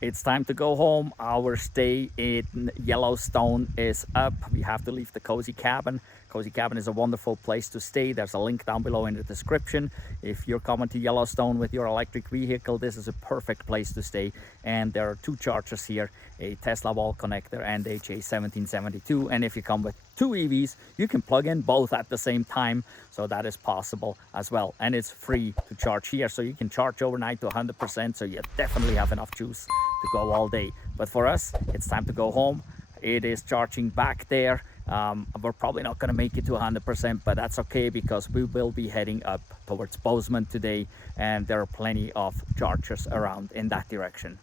It's time to go home. Our stay in Yellowstone is up. We have to leave the Cozy Cabin. Cozy Cabin is a wonderful place to stay. There's a link down below in the description. If you're coming to Yellowstone with your electric vehicle, this is a perfect place to stay. And there are two chargers here, a Tesla wall connector and a J1772. And if you come with two EVs, you can plug in both at the same time. So that is possible as well. And it's free to charge here. So you can charge overnight to 100%. So you definitely have enough juice to go all day. But for us, it's time to go home. It is charging back there. We're probably not going to make it to 100%, but that's okay because we will be heading up towards Bozeman today, and there are plenty of chargers around in that direction.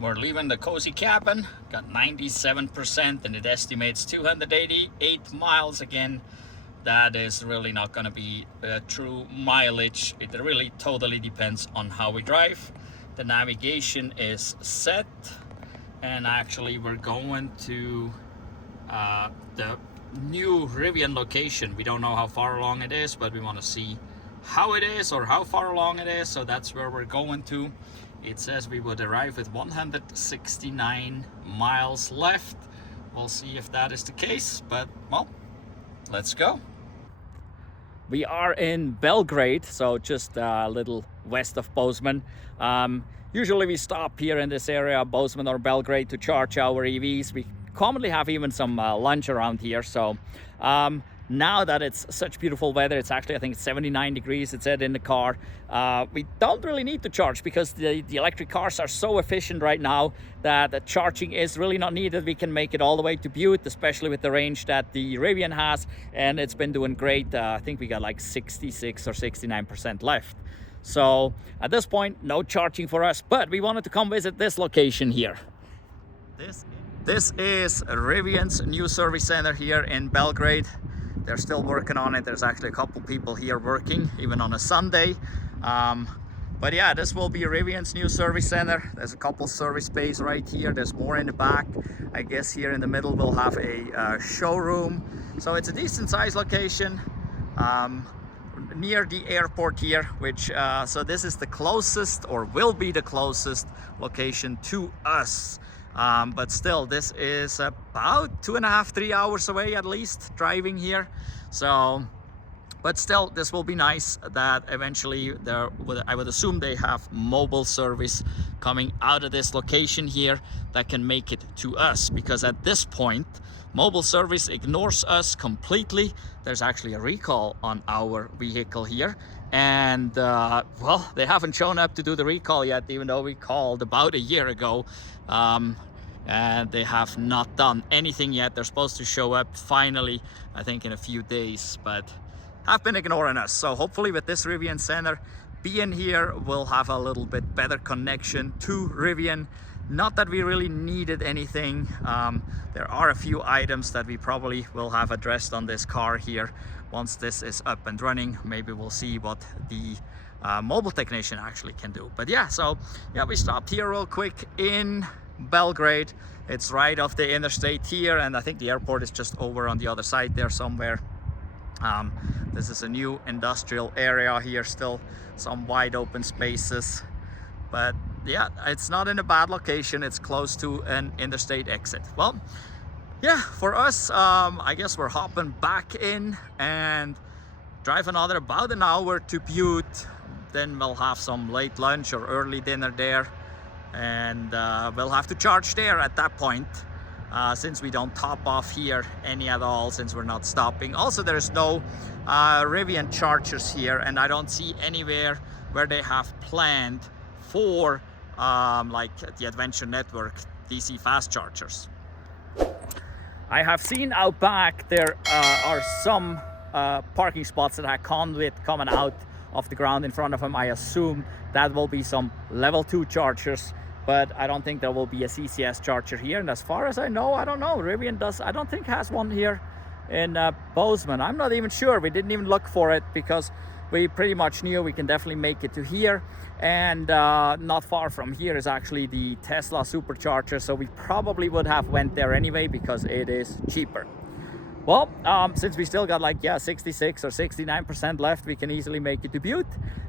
We're leaving the Cozy Cabin, got 97%, and it estimates 288 miles. Again, that is really not going to be a true mileage. It really totally depends on how we drive. The navigation is set, and actually we're going to the new Rivian location. We don't know how far along it is, but we want to see how it is or how far along it is, so that's where we're going to. It says we would arrive with 169 miles left. We'll see if that is the case, but well, let's go. We are in Belgrade, so just a little west of Bozeman. Usually we stop here in this area, Bozeman or Belgrade, to charge our EVs. We commonly have even some lunch around here, so now that it's such beautiful weather, it's actually, I think it's 79 degrees, it said in the car. We don't really need to charge because the electric cars are so efficient right now that the charging is really not needed. We can make it all the way to Butte, especially with the range that the Rivian has, and it's been doing great. I think we got like 66 or 69% left. So at this point, no charging for us, but we wanted to come visit this location here. This is Rivian's new service center here in Belgrade. They're still working on it. There's actually a couple people here working, even on a Sunday. But yeah, this will be Rivian's new service center. There's a couple service space right here. There's more in the back. I guess here in the middle we'll have a showroom. So it's a decent sized location near the airport here, which so this is the closest, or will be the closest location to us. But still, this is about 2.5–3 hours away at least driving here. So, but still, this will be nice that eventually I would assume they have mobile service coming out of this location here that can make it to us, because at this point mobile service ignores us completely. There's actually a recall on our vehicle here, and well, they haven't shown up to do the recall yet, even though we called about a year ago. And they have not done anything yet. They're supposed to show up finally, I think, in a few days, but have been ignoring us. So hopefully with this Rivian Center being here, we'll have a little bit better connection to Rivian. Not that we really needed anything. There are a few items that we probably will have addressed on this car here. Once this is up and running, maybe we'll see what the mobile technician actually can do. But yeah, so yeah, we stopped here real quick in Belgrade. It's right off the interstate here, and I think the airport is just over on the other side there somewhere. This is a new industrial area here, still some wide open spaces, but yeah, it's not in a bad location. It's close to an interstate exit. Well, yeah, for us, I guess we're hopping back in and drive another about an hour to Butte. Then we'll have some late lunch or early dinner there, and we'll have to charge there at that point, since we don't top off here any at all, since we're not stopping. Also, there's no Rivian chargers here, and I don't see anywhere where they have planned for like the Adventure Network DC fast chargers. I have seen out back there are some parking spots that have conduit coming out of the ground in front of them. I assume that will be some level 2 chargers, but I don't think there will be a CCS charger here. And as far as I know, I don't know, Rivian I don't think has one here in Bozeman. I'm not even sure. We didn't even look for it because we pretty much knew we can definitely make it to here. And not far from here is actually the Tesla Supercharger, so we probably would have went there anyway because it is cheaper. Well, since we still got like 66 or 69% left, we can easily make it to Butte,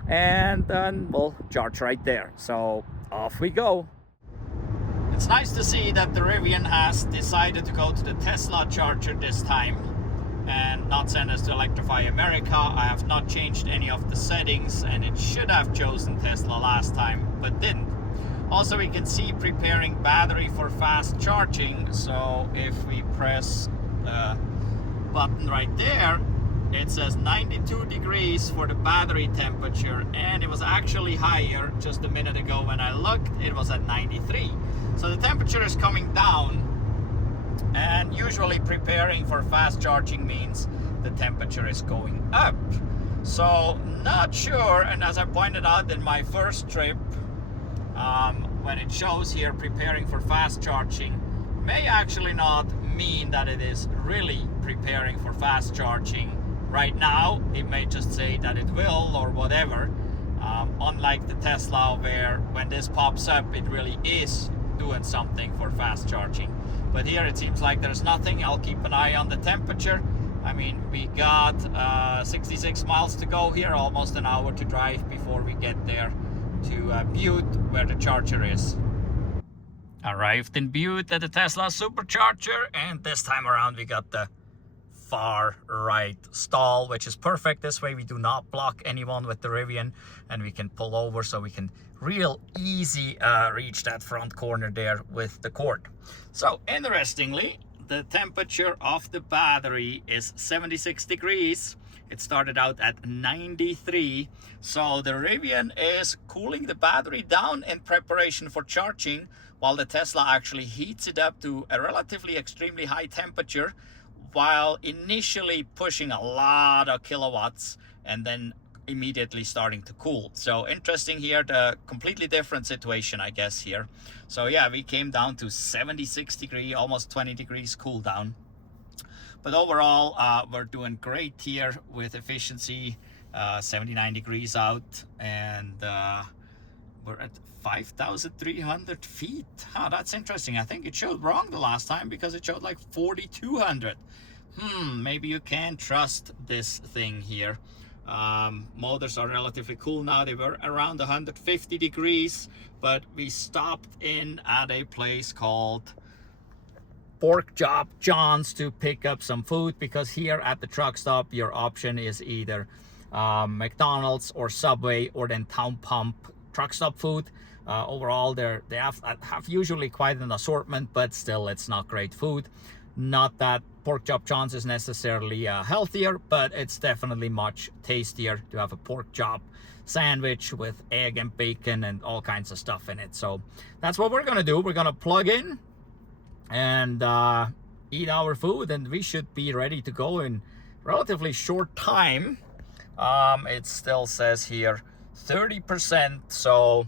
and then we'll charge right there. So off we go. It's nice to see that the Rivian has decided to go to the Tesla charger this time and not send us to Electrify America. I have not changed any of the settings, and it should have chosen Tesla last time, but didn't. Also, we can see preparing battery for fast charging. So if we press the button right there, it says 92 degrees for the battery temperature, and it was actually higher just a minute ago when I looked. It was at 93. So the temperature is coming down, and usually preparing for fast charging means the temperature is going up. So not sure, and as I pointed out in my first trip, when it shows here preparing for fast charging, may actually not mean that it is really preparing for fast charging right now. It may just say that it will or whatever, unlike the Tesla where when this pops up it really is doing something for fast charging. But here it seems like there's nothing. I'll keep an eye on the temperature. I mean, we got 66 miles to go here, almost an hour to drive before we get there to Butte, where the charger is. Arrived in Butte at the Tesla Supercharger, and this time around we got the far right stall, which is perfect. This way we do not block anyone with the Rivian, and we can pull over so we can real easy reach that front corner there with the cord. So interestingly, the temperature of the battery is 76 degrees. It started out at 93. So the Rivian is cooling the battery down in preparation for charging, while the Tesla actually heats it up to a relatively extremely high temperature, while initially pushing a lot of kilowatts and then immediately starting to cool. So interesting here, the completely different situation, I guess, here. So yeah, we came down to 76 degrees, almost 20 degrees cool down. But overall, we're doing great here with efficiency, 79 degrees out, and we're at 5,300 feet. That's interesting. I think it showed wrong the last time because it showed like 4,200. Maybe you can trust this thing here. Motors are relatively cool now. They were around 150 degrees, but we stopped in at a place called Pork Chop John's to pick up some food, because here at the truck stop your option is either McDonald's or Subway, or then Town Pump truck stop food. Overall they have usually quite an assortment, but still it's not great food. Not that Pork Chop John's is necessarily healthier, but it's definitely much tastier to have a pork chop sandwich with egg and bacon and all kinds of stuff in it. So that's what we're gonna do. We're gonna plug in and eat our food, and we should be ready to go in relatively short time. It still says here 30%, so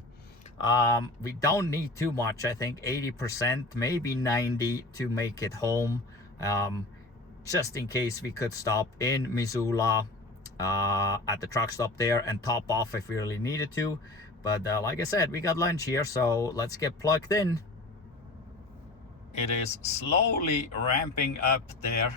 we don't need too much. I think 80%, maybe 90 to make it home, just in case we could stop in Missoula at the truck stop there and top off if we really needed to. But like I said, we got lunch here, so let's get plugged in. It is slowly ramping up there,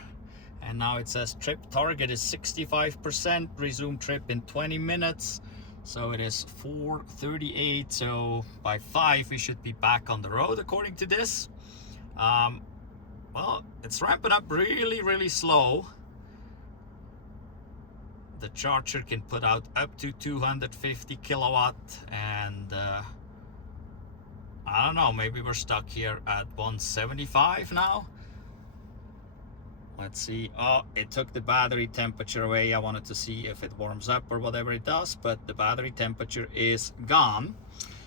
and now it says trip target is 65%, resume trip in 20 minutes. So it is 4:38, so by 5 we should be back on the road according to this. Well, it's ramping up really slow. The charger can put out up to 250 kilowatt, and I don't know, maybe we're stuck here at 175 now. Let's see. Oh, it took the battery temperature away. I wanted to see if it warms up or whatever it does, but the battery temperature is gone.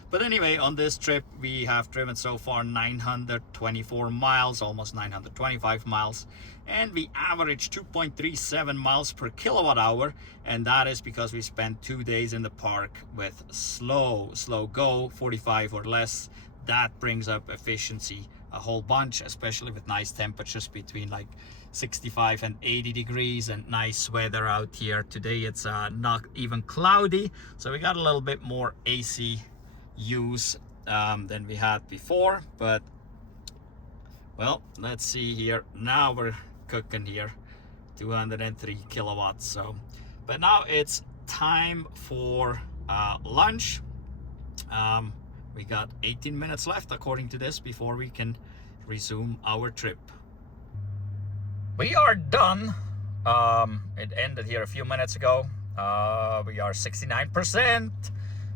But anyway, on this trip we have driven so far 924 miles, almost 925 miles, and we averaged 2.37 miles per kilowatt hour, and that is because we spent 2 days in the park with slow go, 45 or less. That brings up efficiency a whole bunch, especially with nice temperatures between like 65 and 80 degrees and nice weather out here. Today it's not even cloudy, so we got a little bit more AC use than we had before. But well, let's see here. Now we're cooking here, 203 kilowatts. So, but now it's time for lunch. We got 18 minutes left according to this before we can resume our trip. We are done. It ended here a few minutes ago. We are 69%,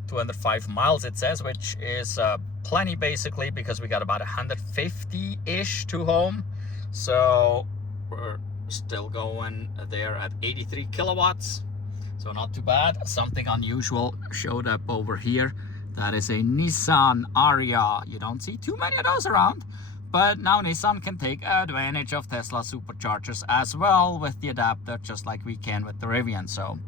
205 miles it says, which is plenty basically, because we got about 150-ish to home. So we're still going there at 83 kilowatts. So not too bad. Something unusual showed up over here. That is a Nissan Ariya. You don't see too many of those around. But now Nissan can take advantage of Tesla Superchargers as well with the adapter, just like we can with the Rivian. So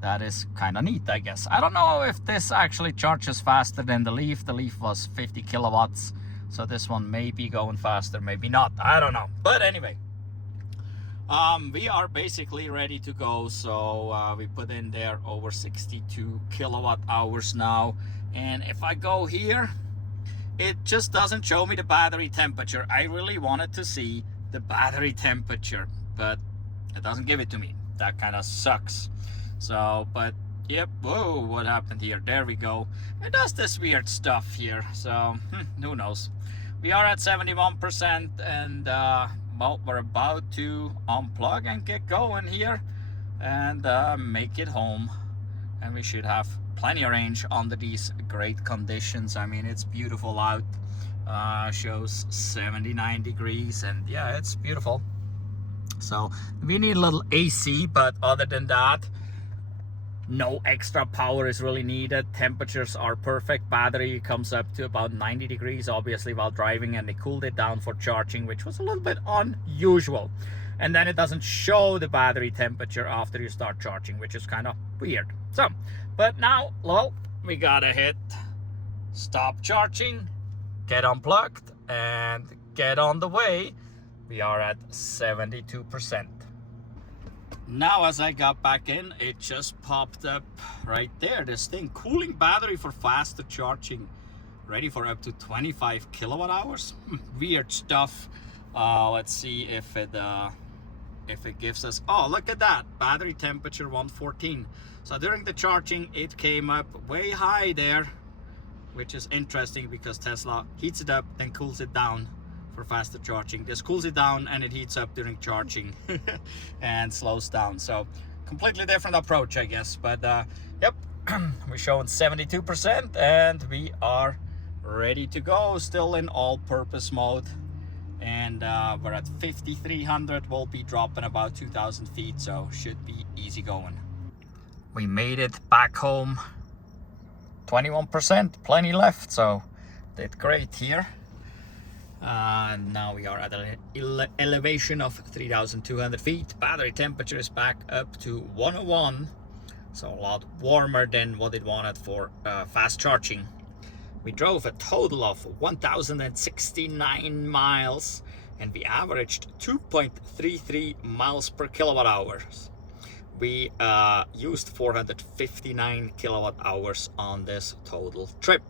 that is kind of neat, I guess. I don't know if this actually charges faster than the Leaf. The Leaf was 50 kilowatts. So this one may be going faster, maybe not. I don't know. But anyway, we are basically ready to go. So we put in there over 62 kilowatt hours now. And if I go here, it just doesn't show me the battery temperature. I really wanted to see the battery temperature, but it doesn't give it to me. That kind of sucks. So, but yep, whoa, what happened here? There we go. It does this weird stuff here. So, who knows? We are at 71%, and well, we're about to unplug and get going here and make it home. And we should have plenty of range under these great conditions. I mean, it's beautiful out. Shows 79 degrees, and yeah, it's beautiful. So we need a little AC, but other than that, no extra power is really needed. Temperatures are perfect. Battery comes up to about 90 degrees obviously while driving, and they cooled it down for charging, which was a little bit unusual. And then it doesn't show the battery temperature after you start charging, which is kind of weird. So, but now, well, we gotta hit stop charging, get unplugged, and get on the way. We are at 72%. Now, as I got back in, it just popped up right there. This thing, cooling battery for faster charging, ready for up to 25 kilowatt hours. Weird stuff. Let's see if it gives us, oh, look at that, battery temperature 114. So during the charging, it came up way high there, which is interesting because Tesla heats it up, then cools it down for faster charging. This cools it down and it heats up during charging and slows down. So completely different approach, I guess. But yep, we're showing 72% and we are ready to go, still in all-purpose mode. And we're at 5,300. We'll be dropping about 2,000 feet, so should be easy going. We made it back home. 21%, plenty left, so did great here. Now we are at an elevation of 3,200 feet. Battery temperature is back up to 101, so a lot warmer than what it wanted for fast charging. We drove a total of 1,069 miles and we averaged 2.33 miles per kilowatt hours. We used 459 kilowatt hours on this total trip.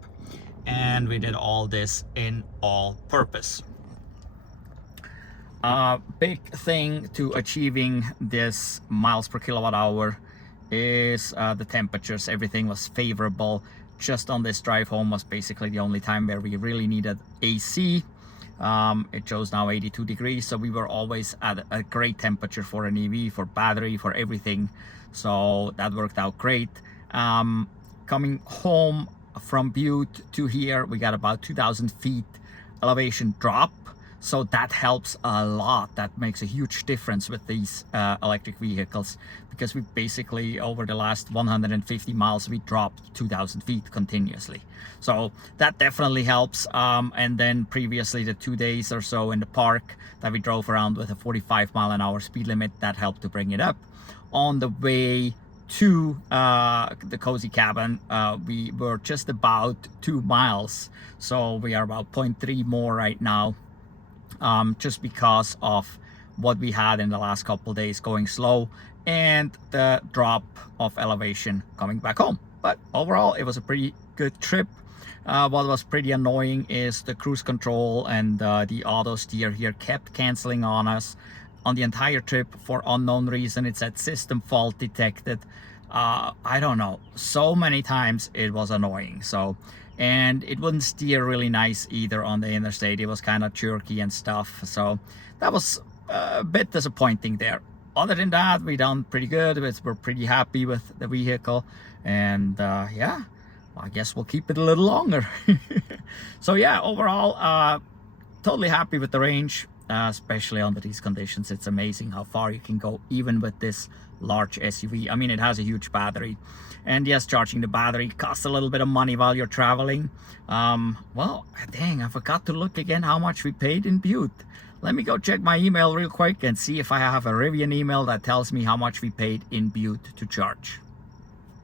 And we did all this in all purpose. Big thing to achieving this miles per kilowatt hour is the temperatures. Everything was favorable. Just on this drive home was basically the only time where we really needed AC. It shows now 82 degrees, so we were always at a great temperature for an EV, for battery, for everything. So that worked out great. Coming home from Butte to here, we got about 2,000 feet elevation drop. So that helps a lot. That makes a huge difference with these electric vehicles, because we basically, over the last 150 miles, we dropped 2,000 feet continuously. So that definitely helps. And then previously, the 2 days or so in the park that we drove around with a 45 mile an hour speed limit, that helped to bring it up. On the way to the cozy cabin, we were just about 2 miles, so we are about 0.3 more right now, just because of what we had in the last couple of days going slow and the drop of elevation coming back home. But overall, it was a pretty good trip. What was pretty annoying is the cruise control and the auto steer here kept canceling on us on the entire trip for unknown reason. It said system fault detected. I don't know, so many times it was annoying. So, and it wouldn't steer really nice either on the interstate. It was kind of jerky and stuff, so that was a bit disappointing there. Other than that, we done pretty good. We're pretty happy with the vehicle, and yeah, I guess we'll keep it a little longer. So yeah, overall, totally happy with the range, especially under these conditions. It's amazing how far you can go even with this large SUV. I mean, it has a huge battery, and yes, charging the battery costs a little bit of money while you're traveling. Well, dang, I forgot to look again how much we paid in Butte. Let me go check my email real quick and see if I have a Rivian email that tells me how much we paid in Butte to charge.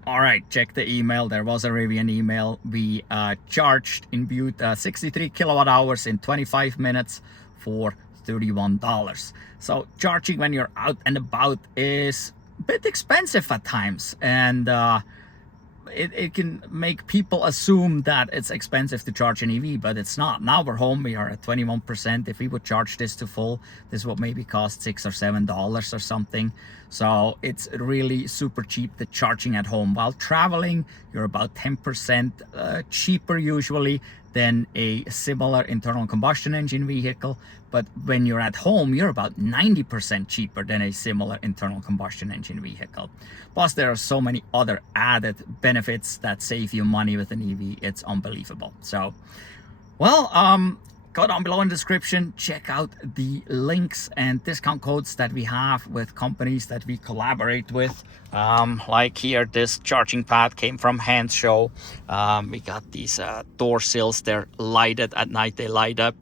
All right, check the email. There was a Rivian email. We charged in Butte 63 kilowatt hours in 25 minutes for $31. So charging when you're out and about is a bit expensive at times, and it can make people assume that it's expensive to charge an EV, but it's not. Now we're home, we are at 21%. If we would charge this to full, this would maybe cost $6 or $7 or something. So it's really super cheap, the charging at home. While traveling, you're about 10% cheaper usually than a similar internal combustion engine vehicle. But when you're at home, you're about 90% cheaper than a similar internal combustion engine vehicle. Plus, there are so many other added benefits that save you money with an EV. It's unbelievable. So, well, go down below in the description, check out the links and discount codes that we have with companies that we collaborate with. Like here, this charging pad came from Hand Show. We got these door sills, they're lighted at night, they light up.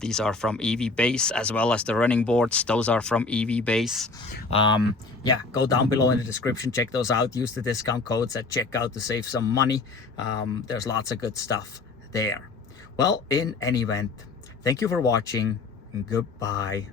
These are from EVBASE, as well as the running boards. Those are from EVBASE. Yeah, go down below in the description, check those out. Use the discount codes at checkout to save some money. There's lots of good stuff there. Well, in any event, thank you for watching, and goodbye.